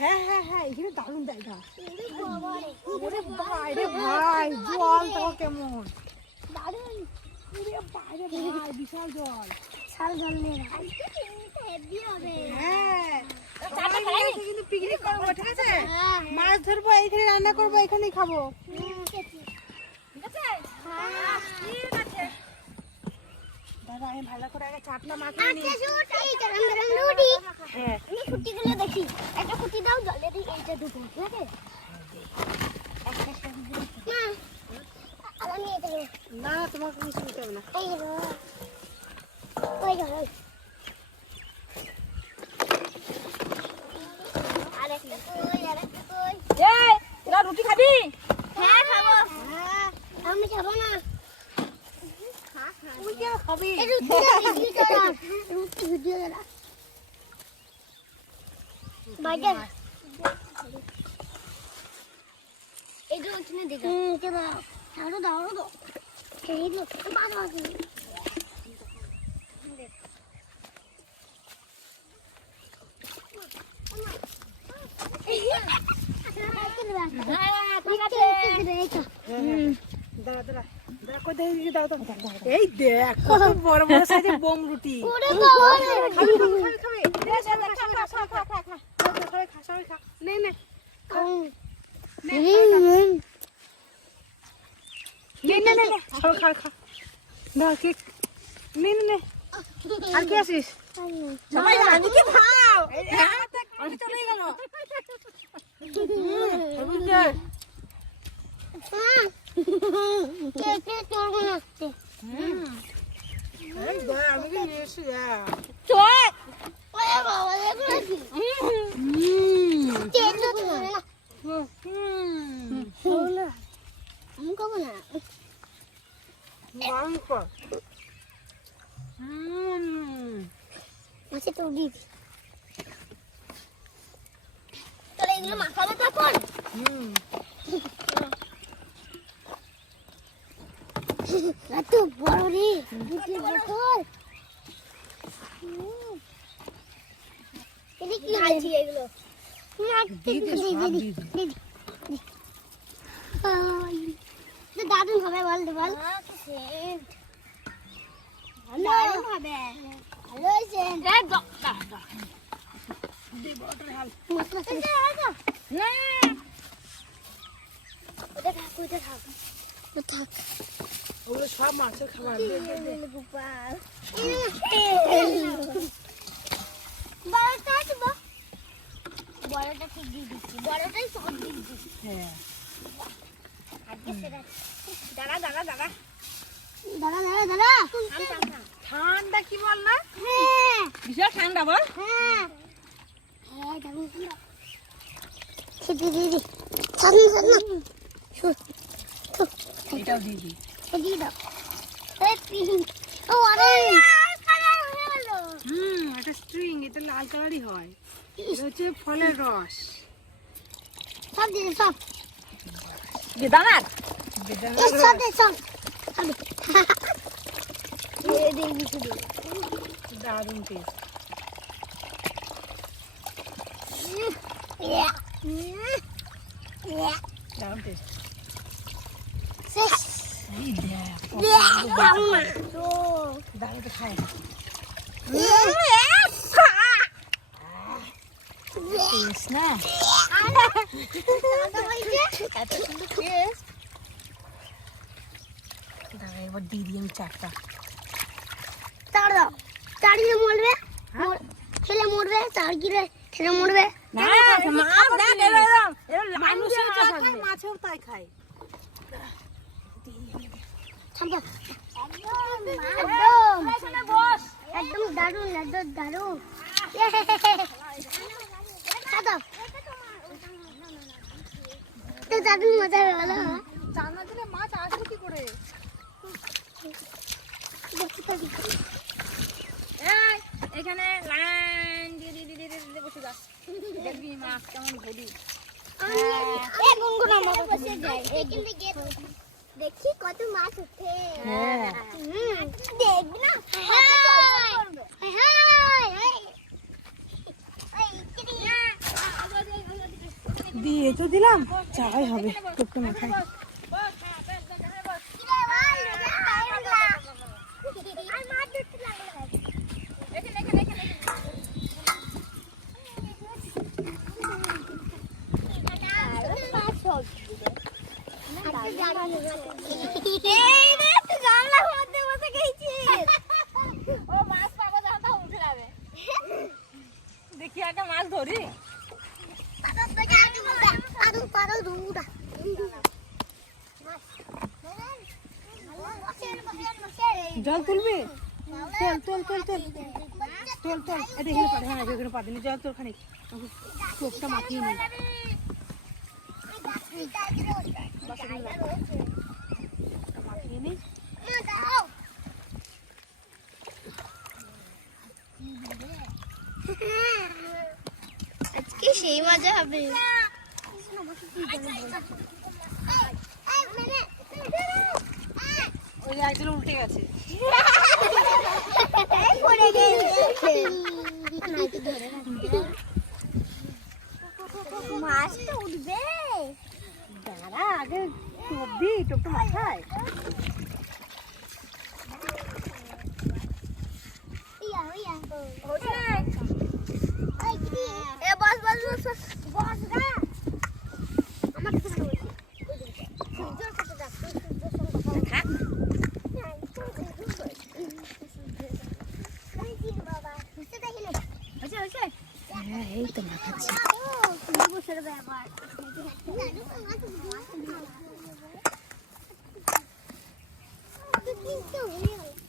হ্যাঁ হ্যাঁ হ্যাঁ, এখানে দারুণ জায়গা। বাইরে ভাই জল তো কেমন দারুণ, বাইরে ভাই বিশাল জল, বিশাল জল নেই হবে। হ্যাঁ কিন্তু পিকনিক করবো, ঠিক আছে? মাছ ধরবো, এইখানে রান্না করবো, এখানেই খাবো। দাদা আমি ভালো করে আগে চাটনা মাখিয়ে নিই। হ্যাঁ ফুটিগুলো দেখি, একটা ফুটি দাও জলে দিই, এইটা দুটো, ঠিক আছে? আমি এটা না তোমাকে কিছু দিতে হবে না। এই রুটি খাবি? হ্যাঁ খাবো। আমি খাবো না। তুই কি খাবি? রুটি ভিডিও দাও। বাজার এই যে ওখানে দেখো। কে দাও? দাও। এই যে বাবা আছে। এই দেখ কত বড় বড় সাইজের বোম রুটি। আর কি আছিস? আমি কি নিয়ে এসছি? এগুলো মাখাবে তখন এত বড় রে দুটি বোতল। এটা কি আছে এগুলো? দারুণ হবে, বল বল। দারুণ হবে, ভালো হয়েছে। ওগুলো সব মাছের খাবার। বড়টা ঠিক দিয়ে দিচ্ছি, বড়টাই সব দিয়ে দিচ্ছি। হ্যাঁ দাঁড়া ঠান্ডা কি বল না? হ্যাঁ বিশাল ঠান্ডা বল। হ্যাঁ এটাও দিয়ে দিই। এটা স্ট্রিং, এটা লাল কালারই হয়। এটা হচ্ছে ফলের রস। সব দিয়ে সব বেদানার দারুণ টেস্ট। দারুণ টেস্ট। দারুণ খায় না? এত সুন্দর টেস্ট। দাঁড়া এবার দিয়ে দিই আমি চারটা। চারিয়ে মরবে, ছেলে মরবে, চার গিরে ছেলে মরবে। মাছেও তাই খায়। একদম দারুণ, একদম দারুণ। দারুণ মজা হবে, ভালো জানা দিলে মাছ আসবে কি করে? এখানে লাইন দিয়ে বসে যাস, দেখবি মাছ কেমন ঘুরি। গুনগুন আমার দেখি কত মাছ উঠে। হ্যাঁ দেখবি না দিয়ে তো দিলাম, চাই হবে টুকটু মাথায়। দেখি একটা মাছ ধরি। জল তুলবি? তোল তোল তোল তোল তোল তোল। এটা এখানে পারে, হ্যাঁ এখানে পাবেনি। জল তোল খানিক, টোপটা মাখিয়ে নি। মাখিয়ে নি। আজকে সেই মজা হবে। ওই যে একজন উল্টে গেছে। মাছটা উঠবে। দাঁড়া, আগে টোপ দি, টোপটা মাথায়। হ্যাঁ এই তো মাখাচ্ছি।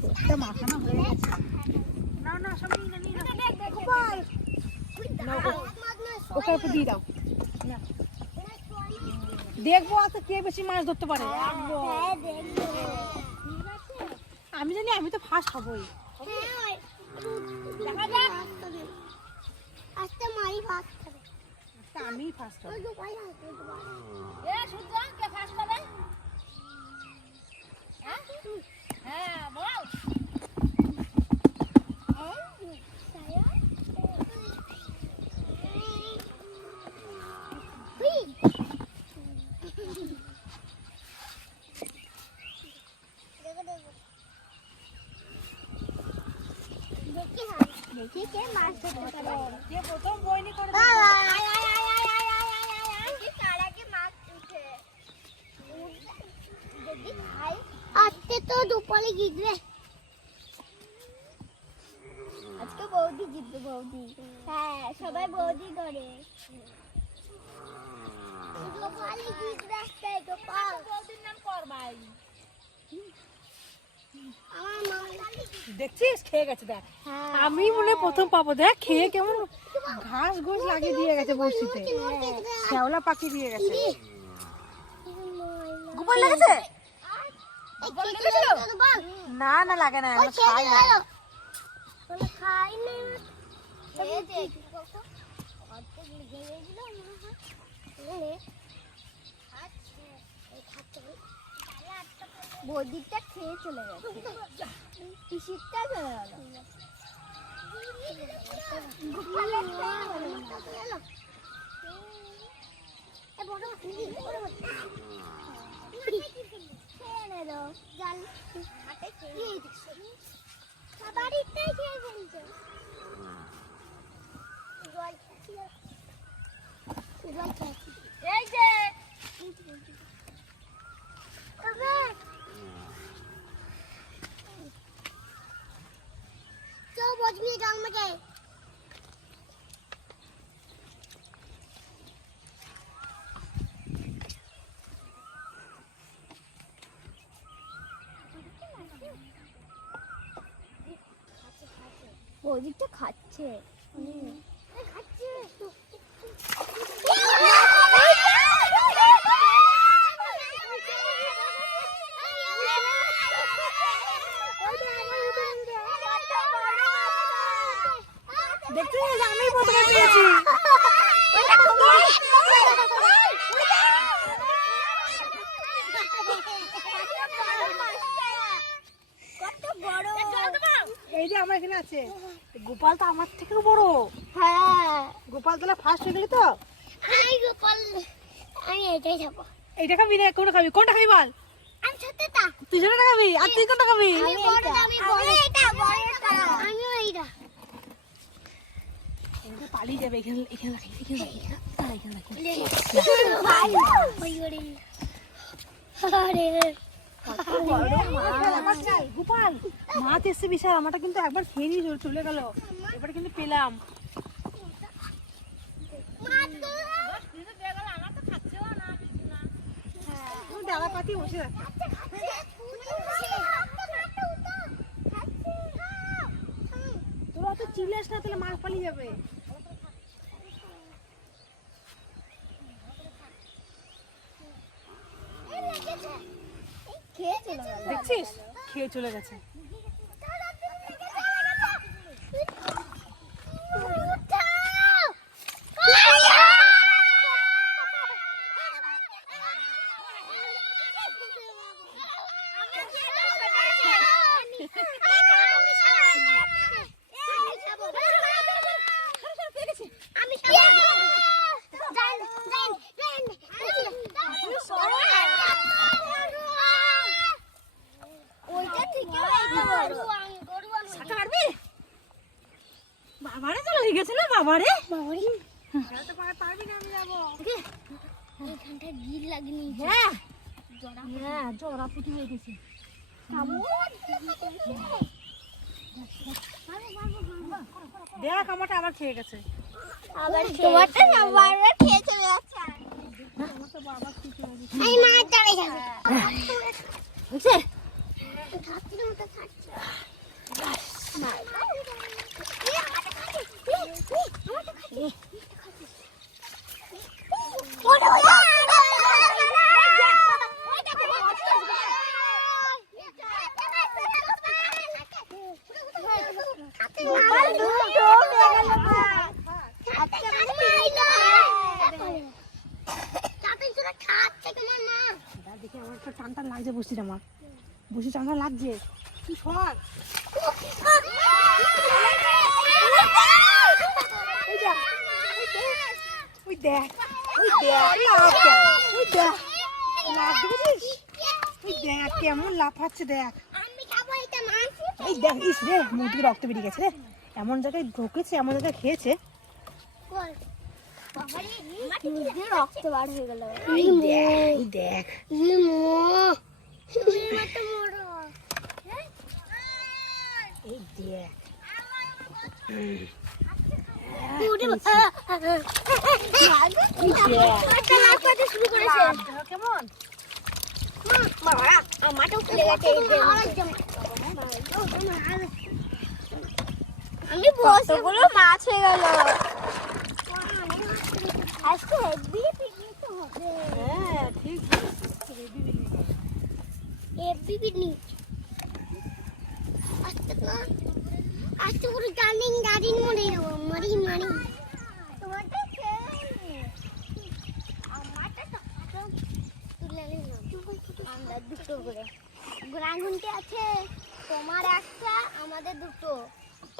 টোপটা মাখানো হয়ে গেছে। না না সব নিয়ে নিয়ে ওকে একটু দিয়ে দাও। দেখবো তো কে বেশি মাছ ধরতে পারে। আমি জানি আমি তো ফার্স্ট হবই। আমি ফার্স্ট হব। সূর্য কে ফার্স্ট হবে? হ্যাঁ বল। দেখি কে মাছ ধরতে পারে। যে প্রথম বইনি করে আজকে তো দুপুরে জিতবে। আজকে বৌদি জিতবে। বৌদি, হ্যাঁ সবাই বৌদি করে। দুপুরে জিতবে আজকে। গোপাল বৌদির নাম করবাই। আমার মা দেখছিস খেয়ে গেছে। দেখ আমি মনে প্রথম পাবো। দেখ খেয়ে কেমন ঘাস ঘোষ লাগিয়ে দিয়ে গেছে বড়শিতে। শ্যাওলা পাখি দিয়ে গেছে। গোপাল লেগেছে? না না লাগে না, আমি খাই না। খাই না। বৌদিটা খেয়ে চলে গেছে। পিসিটা চলে গেল। বাড়িটাই খেয়ে ফেলছে। এই যে তো বজবি গাল মে বৌদিটা খাচ্ছে। খাচ্ছে দেখছিস আমি প্রথমে পেয়েছি। আমার এখানে আছে। গোপাল তো আমার থেকেও বড়। হ্যাঁ গোপাল তাহলে ফার্স্ট হয়ে গেলি তো? হাই গোপাল, আমি এটাই খাবো। এইটা খাবি না কোনটা খাবি? কোনটা খাবি বল? আমি সত্যিটা তুই সেটা খাবি আর তুই কোনটা খাবি? আমি বড়টা, আমি বড়টা, বড়টা আমিও এইটা। এটা পালিয়ে যাবে। এখানে এখানে রাখি, এখানে রাখি, এখানে রাখি। ভাই ওই ওরে আরে গোপাল মাছ এসছে বিশাল। আমারটা কিন্তু একবার খেয়ে নিয়ে চলে গেল, এবারে কিন্তু পেলাম। ডালা পাতি বসে আছে। তোরা তো চিল্লাস না, তাহলে মাছ পালিয়ে যাবে। দেখছিস খেয়ে চলে গেছে। বাবারে চলে গেছে না? বাবারে পারবি না? আমি যাবো। এখানটা গিল লাগেনি। হ্যাঁ হ্যাঁ জোড়া পুঁটি হয়ে গেছে। দেখ আমারটা আবার খেয়ে গেছে। আবার তোমারটা না বারবার খেয়ে চলে যাচ্ছে। এই মাছটা রেখে বুঝছে? খাচ্ছি মতো খাচ্ছি। দেখি আমার একটা টান টান লাগছে, বসি আমার বসি টানটা লাগছে। তুই সর। ওই দেখ, ওই দেখ, ওই দেখ লাফ দেখেছিস? ওই দেখ কেমন লাফাচ্ছে দেখ। এই দেখ, ইস রে মুখ থেকে রক্ত বেরিয়ে গেছে রে। এমন জায়গায় ঢুকেছে, এমন জায়গায় খেয়েছে। রক্ত বার হয়ে গেল। এই দেখ এই দেখ। কেমন আমি বসগুলো মাছ হয়ে গেল। আজকে হেভি পিকনিক তো হবে। হ্যাঁ ঠিক হেভি পিকনিক। আজকে পুরো গার্ডেন গার্ডেন মরে যাবো। মারি মারি তোমারটা আমারটা তো তুলে নিলাম। আমরা দুটো করে গোরাঙ্গুনটি আছে, তোমার একটা, আমাদের দুটো।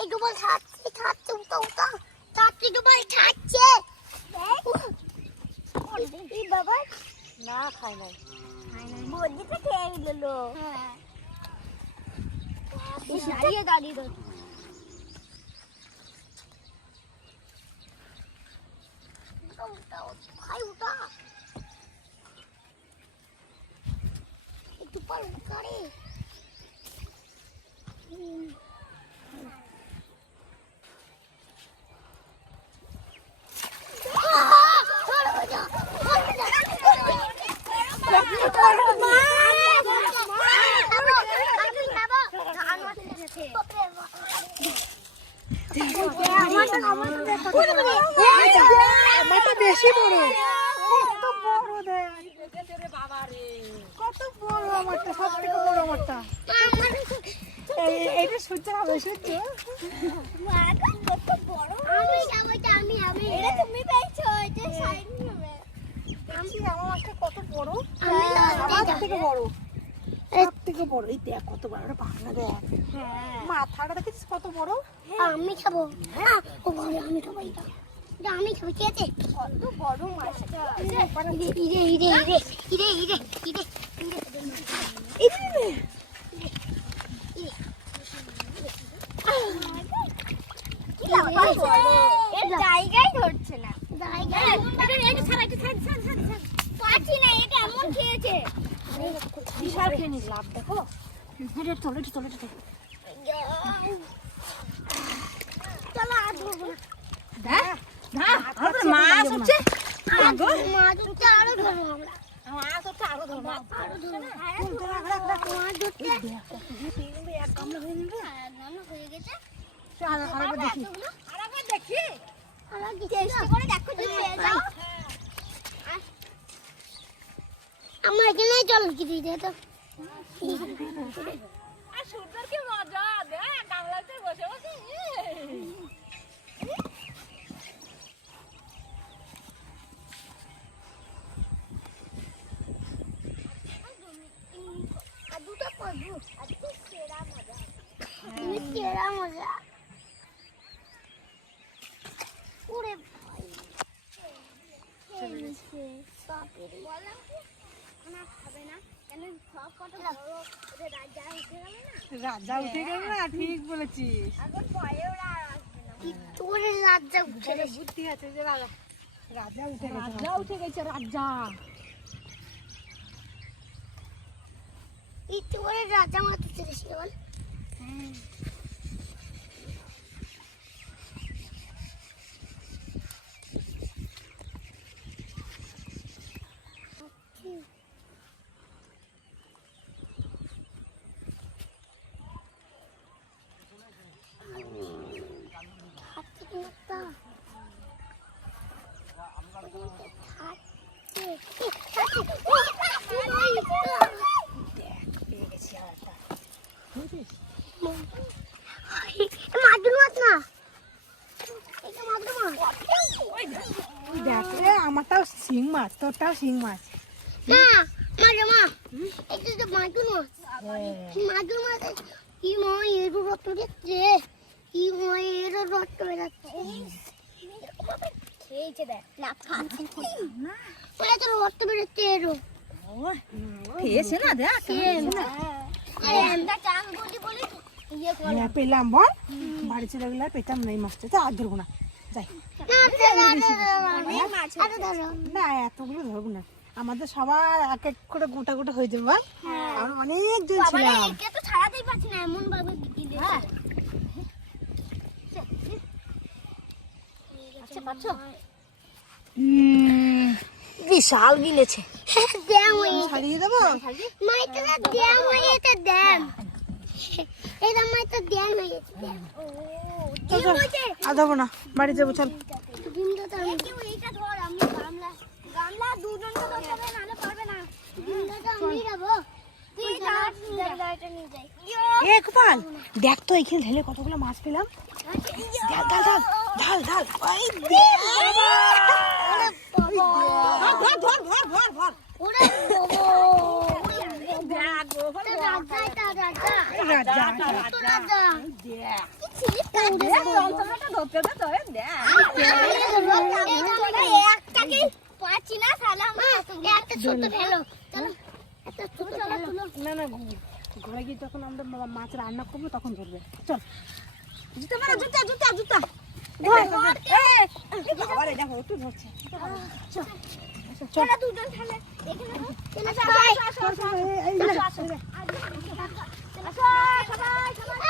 এই গোপাল ছাড়ছে ছাড়ছে, উঠা উঠা ছাড়ছে, গোপাল ছাড়ছে। এই বাবা না খাই নাই। বদ্দিটা খেয়ে নিল। হ্যাঁ দাঁড়িয়ে দাঁড়িয়ে খাই উঠা একটু পর করে। আমারটা বেশি বড়। কত বড় দেখ, কত বড় আমারটা, সব থেকে বড় আমারটা। এইটা সহ্য হবে, সহ্য। আমার মাছটা কত বড়, আমার থেকে বড়, সব থেকে বড়, এই দেখ কত বড় একটা ভাঙা দেখ, হ্যাঁ মাথাটা দেখেছিস কত বড়। আমি খাবো। ও ঘরে আমি খাবো এটা। এটা আমি খাবো, ঠিক আছে? কত বড় মাছটা। ইরে ইরে ইরে ইরে ইরে ইরে ইরে এর জায়গায় ধরছে না। জায়গায় পাচ্ছি না, এটা এমন খেয়েছে। বিশাল খেয়ে নিস লাভ দেখো। এটা চলো এটা চলো এটা চলো। চলো আর ধরবো না। মাছ হচ্ছে মাছ উঠতে আরো ধরবো আমরা। মাছ হচ্ছে আরো ধরবো আরো ধরবো। মাছ ধরতে এক কামড় হয়ে যাবে। হয়ে গেছে। চল আরেকবার দেখি। আরেকবার দেখি আমার চেষ্টা করে দেখো যদি পেয়ে যাও। আমার এখানে জল গিয়ে দিয়ে তো। আর সুন্দর কি মজা দেখ গামলাতে বসে বসে আর দুটো করবো। আজকে সেরা মজা। তুমি সেরা মজা। ওরে ভাই। বললাম কি না খাবে না, কেন সব কত বড় ওদের রাজা উঠে গেল না। রাজা উঠে গেল না, ঠিক বলেছিস। এখন ভয়ে ওরা আর আসবে না। তোর রাজা উঠে গেছে। বুদ্ধি আছে যে রাজা উঠে গেছে। রাজা উঠে গেছে রাজা এই তোর রাজা মাছ উঠে গেছে বল। পেয়ে গেছি আর একটা। মাদুর মাছ না, এটা মাদুর মাছ। ওই দেখ রে, আমারটাও শিং মাছ, তোরটাও শিং মাছ। মা মাঝে মা এটা তো মাদুর মাছ। মাদুর মাছ কি মা এর রক্ত বেরোচ্ছে, কি মা এর রক্ত বেরোচ্ছে। খেয়েছে দেখ না খাচ্ছে না, ওরা তো রক্ত বেরোচ্ছে এরও। খেয়েছে না দেখ আমরা চান বলি বলি ইয়ে করে হ্যাঁ পেলাম বল, বাড়ি চলে গেলে আর পেতাম না এই মাছটা। তো আর ধরবো না, যাই না, এতগুলো ধরবো না। আমাদের সবার এক এক করে গোটা গোটা হয়ে যাবে বল। আমরা অনেকজন ছিলাম। একে তো ছাড়াতেই পারছি না, এমন ভাবে দিলে। আচ্ছা পাচ্ছ বিশাল গিলেছে। দেম ওই ছাড়িয়ে দেবো। মাইটা দেম হয়েছে দেম, এটা মাইটা দেম হয়েছে দেম। চল চল, আর যাবো না, বাড়ি যাবো চল। ডিমটা তো আমি এইটা ধর, আমি গামলা গামলা দুজন তো ধরতে হবে, নালে পারবে না। ডিমটা তো আমি নেব, তুই গাড়িটা নিয়ে যাই। এ গোপাল দেখ তো, এখানে ঢেলে কতগুলো মাছ পেলাম। ঢাল ঢাল ঢাল ঢাল ঢাল। ওই দে ধর ধর ধর ধর ধর। ওরে বাবা, রাজা রাজা রাজা দেখ ধরতে তো একটাকে পাচ্ছি না শালা মাছ। একটা ছোট ঢেলো, চলো একটা ছোট ঢেলো। না না, ঘরে গিয়ে যখন আমরা মাছ রান্না করবো তখন ধরবে। চল জুতা মারো, জুতা জুতা জুতা আবার এটা একটু ধরছে। চল দুজন ঢেলে দেখে নেবো। চলো সবাই এই সবাই